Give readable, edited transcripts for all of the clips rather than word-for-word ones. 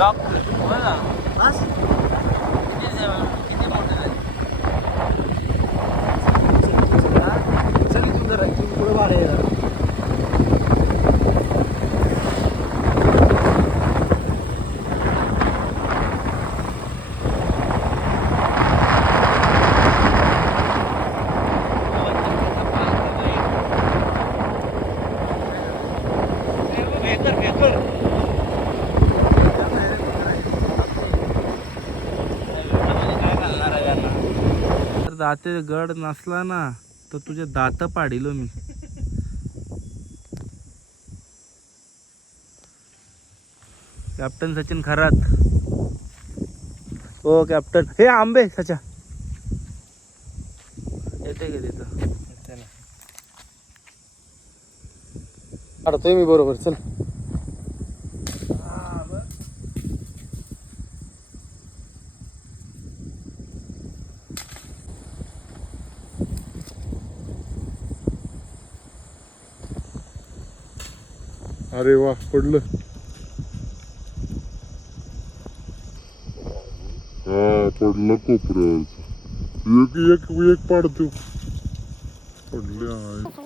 Lock बोला बस किती मोठं आहे चल इथून जरा इथून पुढं वाढ आहे जरा. दाते गड नसला ना तर तुझे दात पाडिलो मी. कॅप्टन सचिन खरात. हो कॅप्टन. हे आंबे सचा येते का तिथं काढतोय मी बरोबर. चल अरे वा पडलं. हा पडलं कोपऱ्यावरच. एक एक एक पाडतो पडले आहे.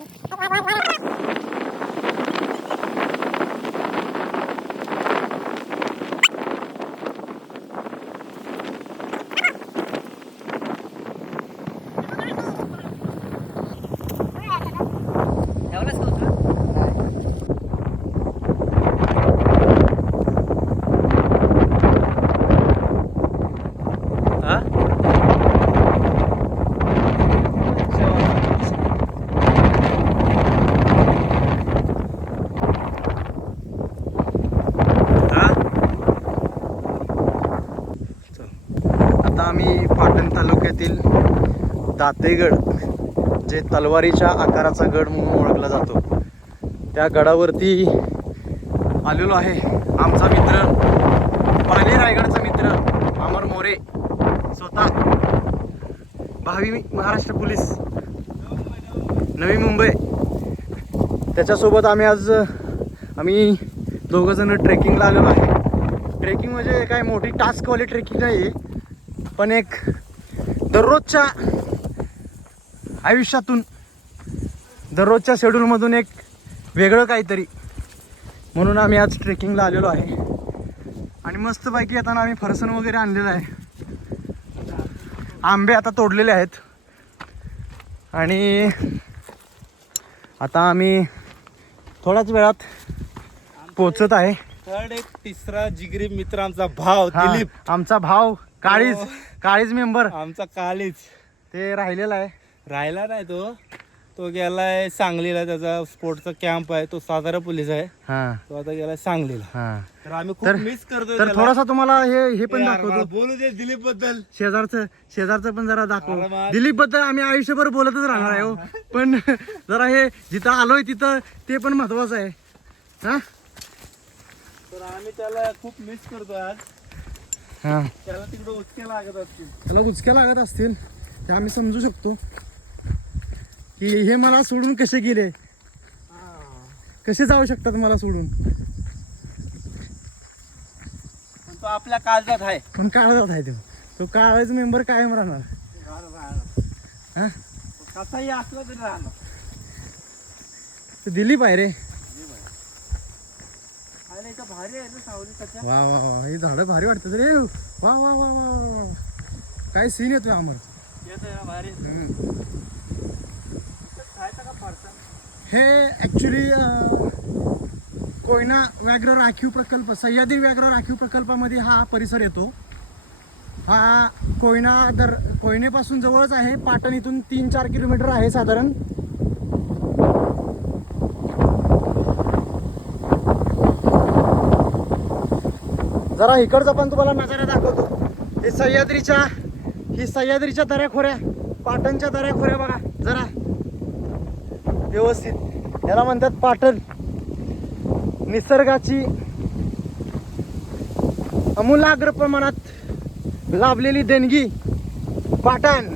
आम्ही पाटण तालुक्यातील दातेगड, जे तलवारीच्या आकाराचा गड म्हणून ओळखला जातो, त्या गडावरती आलेलो आहे. आमचा मित्र, पाली रायगडचा मित्र अमर मोरे, स्वतः भावी महाराष्ट्र पोलीस, नवी मुंबई, त्याच्यासोबत आम्ही दोघंजण ट्रेकिंगला आलेलो आहे. ट्रेकिंग म्हणजे काय मोठी टास्कवाली ट्रेकिंग नाही आहे, पण एक दररोजच्या आयुष्यातून, दररोजच्या शेड्यूलमधून एक वेगळं काहीतरी म्हणून आम्ही आज ट्रेकिंगला आलेलो आहे. आणि मस्तपैकी येताना आम्ही फरसन वगैरे आणलेलं आहे. आंबे आता तोडलेले आहेत. आणि आता आम्ही थोड्याच वेळात पोचत आहे. थर्ड एक तिसरा जिगरी मित्र आमचा भाव दिलीप, आमचा भाव काळीज मेंबर, आमचा कालीच ते राहिलेला आहे. राहिला नाही तो गेलाय सांगलीला. त्याचा स्पोर्टचा कॅम्प आहे, तो सातारा पोलीस आहे. तो आता गेलाय सांगलीला. तर आम्ही खूप मिस करतोय. तर थोडासा तुम्हाला हे पण दाखवतो. बोलू दे दिलीप बद्दल. शेजारचं पण जरा दाखव. दिलीप बद्दल आम्ही आयुष्यभर बोलतच राहणार आहे हो. पण जरा हे जिथं आलोय तिथं ते पण महत्वाचं आहे. तर आम्ही त्याला खूप मिस करतोय आज. त्याला तिकडे उचक्या लागत असतील. ते आम्ही समजू शकतो की हे मला सोडून कसे गेले, कसे जाऊ शकतात मला सोडून. पण तो आपल्या काळजात आहे. पण काळजात आहे तो काळाचा मेंबर कायम राहणार. कसाही असला तरी राहणार. दिलीप आहे रे. भारी आहे ना सावली. वा वा वा, हे झाडं भारी वाटतात रे. वा वा वा वा वा, काय सीन येतोय अमर. भारी. हे ॲक्च्युली कोयना व्याघ्र राखीव प्रकल्प, सह्याद्री व्याघ्र राखीव प्रकल्पामध्ये हा परिसर येतो. हा कोयनेपासून जवळच आहे. पाटण इथून 3-4 किलोमीटर आहे साधारण. जरा इकडचा पण तुम्हाला नजारा दाखवतो. ही सह्याद्रीच्या दऱ्याखोऱ्या, पाटणच्या दऱ्याखोऱ्या बघा जरा व्यवस्थित. याला म्हणतात पाटण. निसर्गाची अमूलाग्र प्रमाणात लाभलेली देणगी पाटण.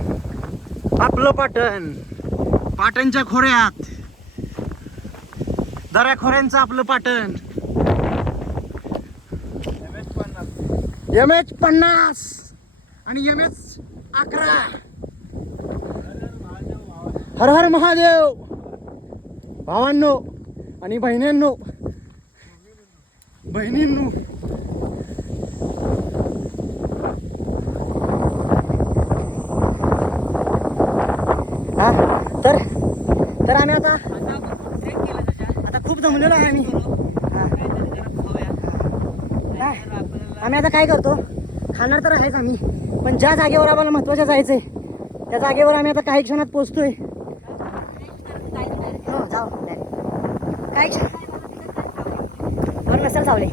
आपलं पाटण, पाटणच्या खोऱ्यात, दऱ्याखोऱ्यांचं आपलं पाटण. MH50 आणि MH11. हर हर महादेव भावांनो आणि बहिणींनो. हा तर आम्ही आता खूप जमलेलो आहे आम्ही. आम्ही आता काय करतो, खाणार तर आहेच आम्ही, पण ज्या जागेवर आम्हाला महत्त्वाचं जायचं आहे त्या जागेवर आम्ही आता काही क्षणात पोहोचतोय. हो जाऊ काही क्षण वर नसेल चावले.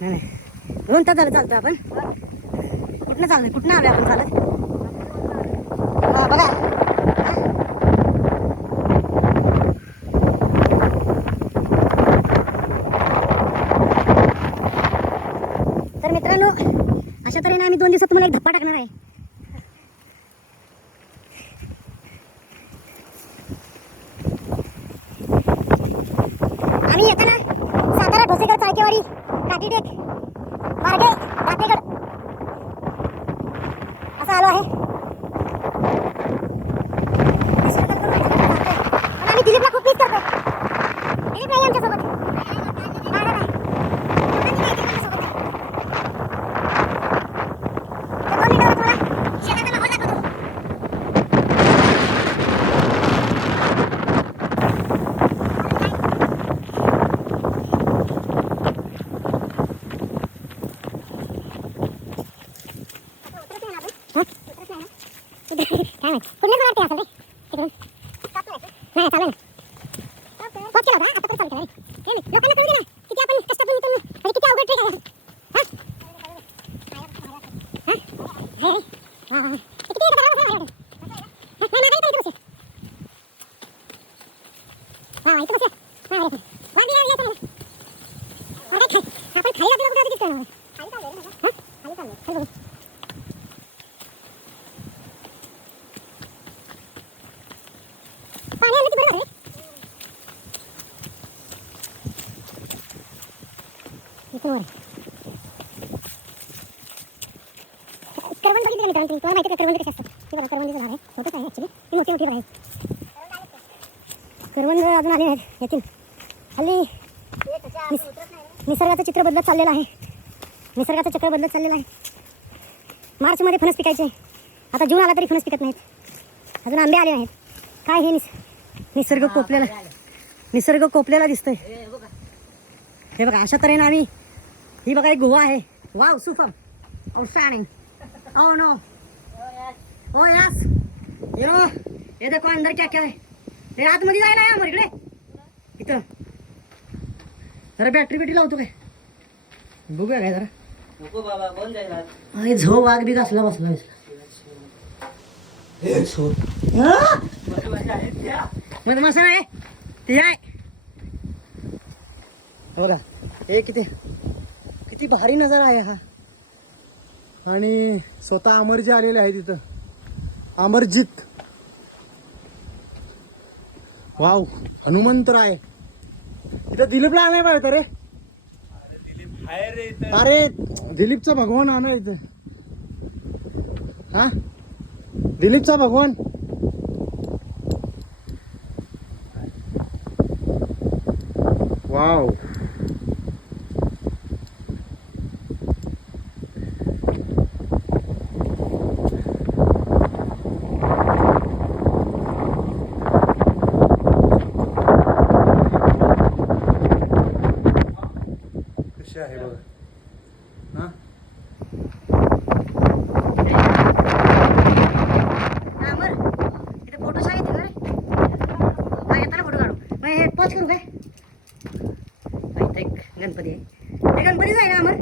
नाही 2 तास झालं चालतो आपण. कुठनं चाललंय, कुठनं आलोय आपण चालत. हा बघा तर मित्रांनो, अशा तऱ्हेने आम्ही 2 दिवसात तुम्हाला एक धप्पा टाकणार आहे. आम्ही येताना सातारा, ढोसेकर, चाळकेवाडी, काटीटेक, मार्गे दातेगड असं आलो आहे. पण आम्ही दिलीपला खूप मिस करतोय. दिलीप नाही आमच्यासोबत. करवंद बघितली का मित्रांनो? तुम्हाला माहिती आहे का करवंद कशी असतात? हे बघा करवंदीचं झाड आहे, छोटंच आहे ॲक्च्युली, ही मोठी मोठी आहे. करवंद अजून आले नाहीत, येतील. हल्ली निसर्गाचं चित्र बदलत चाललेलं आहे. निसर्गाचं चक्र बदलत चाललेलं आहे. मार्चमध्ये फणस पिकायचे, आता जून आला तरी फणस पिकत नाहीत. अजून आंबे आले नाहीत. काय हे निसर्ग कोपलेला दिसतोय. हे बघा अशा तऱ्हेनं आम्ही, ही बघा एक गुहा आहे. Wow super outstanding. Oh no. Oh yes. You know, ये देखो अंदर क्या क्या है. हे आतमध्ये जायला आहे आम्हाला इकडे. इथं जरा बॅटरी लावतो काय, बघूया काय जरा. नको बाबा बंद आहे. अरे झो वाघ बी घासला बसला. मग मसा आहे ते आहे बघा. हे किती भारी नजारा आहे हा. आणि स्वतः अमरजी आलेले आहे तिथं. अमरजीत, वाव. हनुमंतराय इथं. दिलीपला आलाय पाहिजे रे. अरे दिलीपचा भगवान आला इथं. हा दिलीपचा भगवान. वाव. आहे बघा. हा इथे फोटो सांगितलं ना रे. हा येताना फोटो काढू. मग हे पॉज करू काय. इथे एक गणपती आहे. हे गणपतीच आहे ना अमर.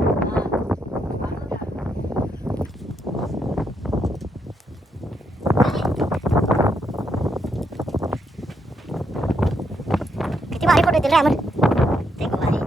किती भारी फोटो येतील रे अमर. ते भारी.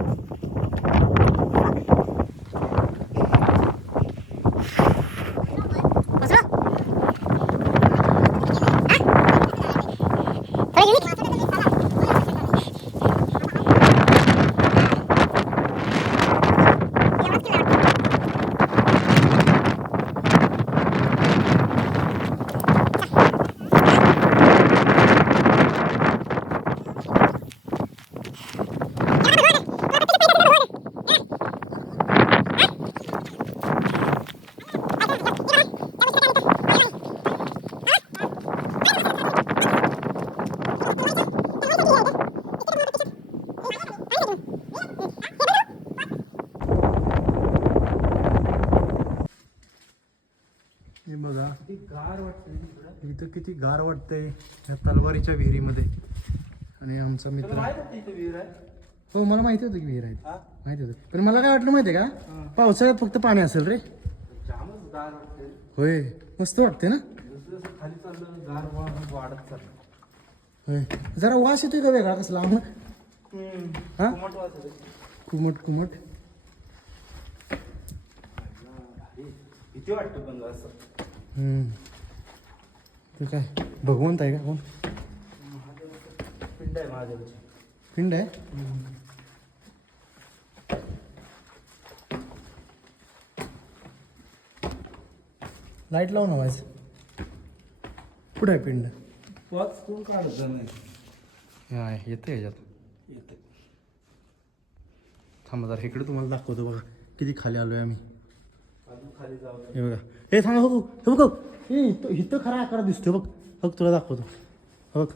इथं किती गार वाटतंय या तलवारीच्या विहिरीमध्ये. आणि आमचा मित्र, हो मला माहिती होतं की विहीर आहे, माहिती होतं. पण मला काय वाटलं माहिती आहे का, पावसाळ्यात फक्त पाणी असेल रे. होय मस्त वाटते ना. खाली चाललं गार वाढत चाललं. होय जरा वास येतोय का वेगळा कसला हा कुमट कुमट. किती वाटतं पण असं. ते काय भगवंत आहे का कोण? पिंड आहे महादेवाची. पिंड आहे. लाईट लावून व्हायचं. कुठं आहे पिंड? पाच कोण काढत नाही. हा येतं ह्याच्यात. येते थांबा जरा इकडे तुम्हाला दाखवतो बघा किती खाली आलोय आम्ही. अजून खाली जाऊ. हे बघा, हे थांबा बघू, हे बघ हे इथं खरा आकार दिसतोय बघ. बघ तुला दाखवतो. बघ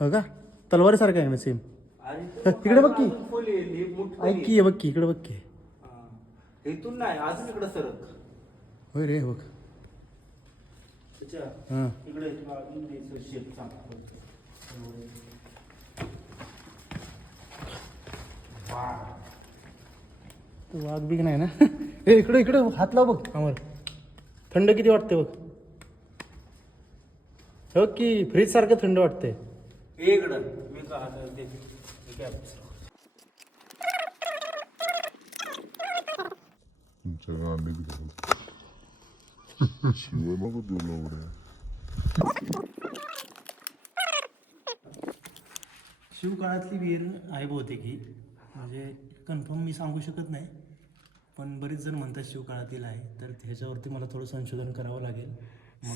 हो का तलवारीसारखं आहे ना सेम. इकडे बघ की, ऐक की, बघ की इकडे बघ की. इथून नाही अजून इकडे सरक. होय रे बघ. हां इकडे अजून शेप चांगला. वाघ बिग नाही ना. हे इकडे इकडे हात लाव बघ अमर. थंड किती वाटते बघ. हो की फ्रीज सारखं थंड वाटते. इकडं मी का ते तुमच्या गांडीत घाल. शिव नको तुला उड्या. शिवकाळातली विहीर आहे बहुतेक ही, म्हणजे कन्फर्म मी सांगू शकत नाही, पण बरेच जण म्हणतात शिवकाळातील आहे. तर ह्याच्यावरती मला थोडं संशोधन करावं लागेल.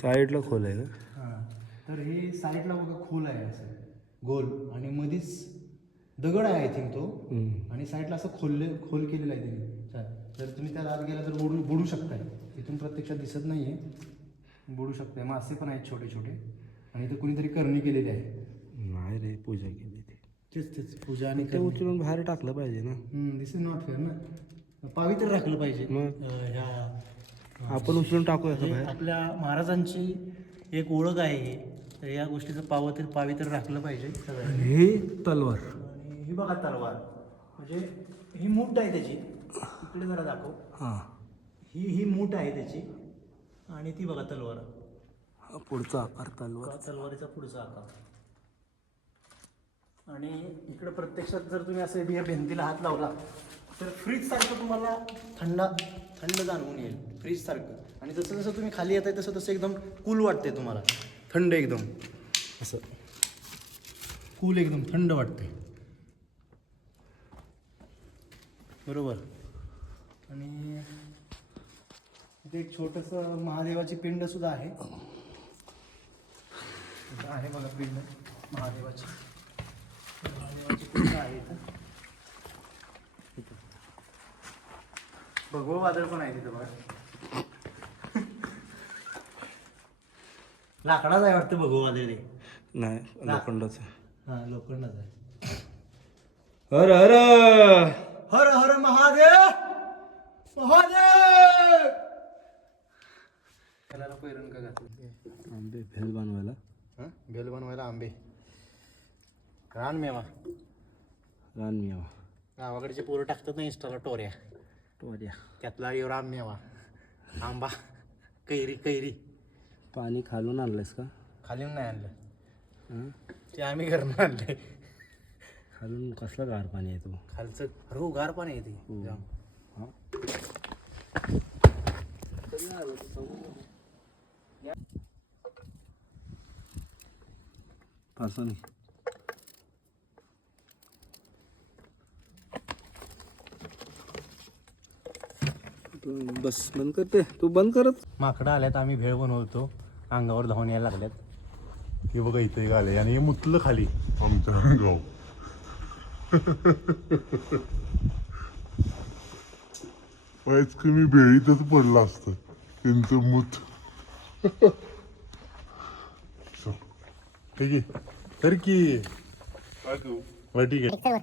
साईडला खोल आहे का? हां तर हे साईडला बघा खोल आहे असं गोल, आणि मध्येच दगड आहे आय थिंक तो, आणि साईडला असं खोल केलेलं आहे त्यांनी. जर तुम्ही त्या आत गेला तर बुडू शकताय. इथून प्रत्यक्षात दिसत नाही आहे, बुडू शकताय. मासे पण आहेत छोटे छोटे, आणि इथं कुणीतरी करणी केलेली आहे. नाही रे पूजा केली ती. तेच पूजा आणि ते उचलून बाहेर टाकलं पाहिजे ना. दिस इज नॉट फेअर ना. पावित्र राखलं पाहिजे. ह्या आपण उचलून टाकूया का हे बाहेर? आपल्या महाराजांची एक ओळख आहे ही. तर या गोष्टीचं पावित्र राखलं पाहिजे सगळ्यांनी. हे तलवार. आणि ही बघा तलवार, म्हणजे ही मूठ आहे त्याची. इकडे जरा दाखव. हां ही मूठ आहे त्याची, आणि ती बघा तलवार. पुढचा आकार तलवार. तलवारीचा पुढचा आकार. आणि इकडे प्रत्यक्षात जर तुम्ही असं या भिंतीला हात लावला तर फ्रीज सारखं तुम्हाला थंड जाणवून येईल. फ्रीज सारखं. आणि जसं जसं तुम्ही खाली येत आहे तसं तसं एकदम कूल वाटते तुम्हाला. थंड एकदम असं कूल एकदम थंड वाटते. बरोबर. आणि इथे एक छोटंसं महादेवाची पिंड सुद्धा आहे. इथं आहे बघा पिंड महादेवाची. महादेवाची पिंड आहे इथं. भगवं वादळ पण आहे तिथं बघा. लाकडाच आहे वाटतं भगवं वादळ ते. नाही लोखंडाचं. हा लोखंडाच आहे. हर हर हर हर महादेव महादेव. त्याला पैरण का घातलं? आंबे भेल बनवायला. हां भेल बनवायला आंबे. रानमेवा. रानमेवा. गावाकडचे पोरं टाकतात ना इंस्टाला टोऱ्या. त्यातला रानमेवा आंबा. कैरी. पाणी खालून आणलंयस का? खाली नाही आणलं. हां ते आम्ही घरनं आणले. खालून कसलं गार पाणी आहे तो? खालचं हो गार पाणी येते. हां फारसा नाही. बस बंद करते. तू बंद करत. माकडं आल्यात, आम्ही भेळ बनवतो. अंगावर धावून यायला लागल्यात. हे बघा इथं एक आले आणि हे मुतलं खाली आमच्या अंगावर. पायच कमी भेळीतच पडलं असतं त्यांचं मूत. ठीक आहे तर की ठीक आहे.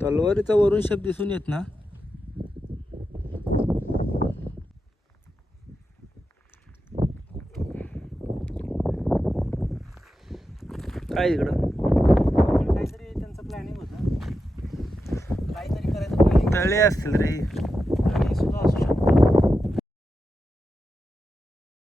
तलवारीचा वरून शब्द दिसून येत ना. काय इकडं काहीतरी त्यांचं प्लॅनिंग होतं, काहीतरी करायचं प्लॅनिंग. तळे असतील रे.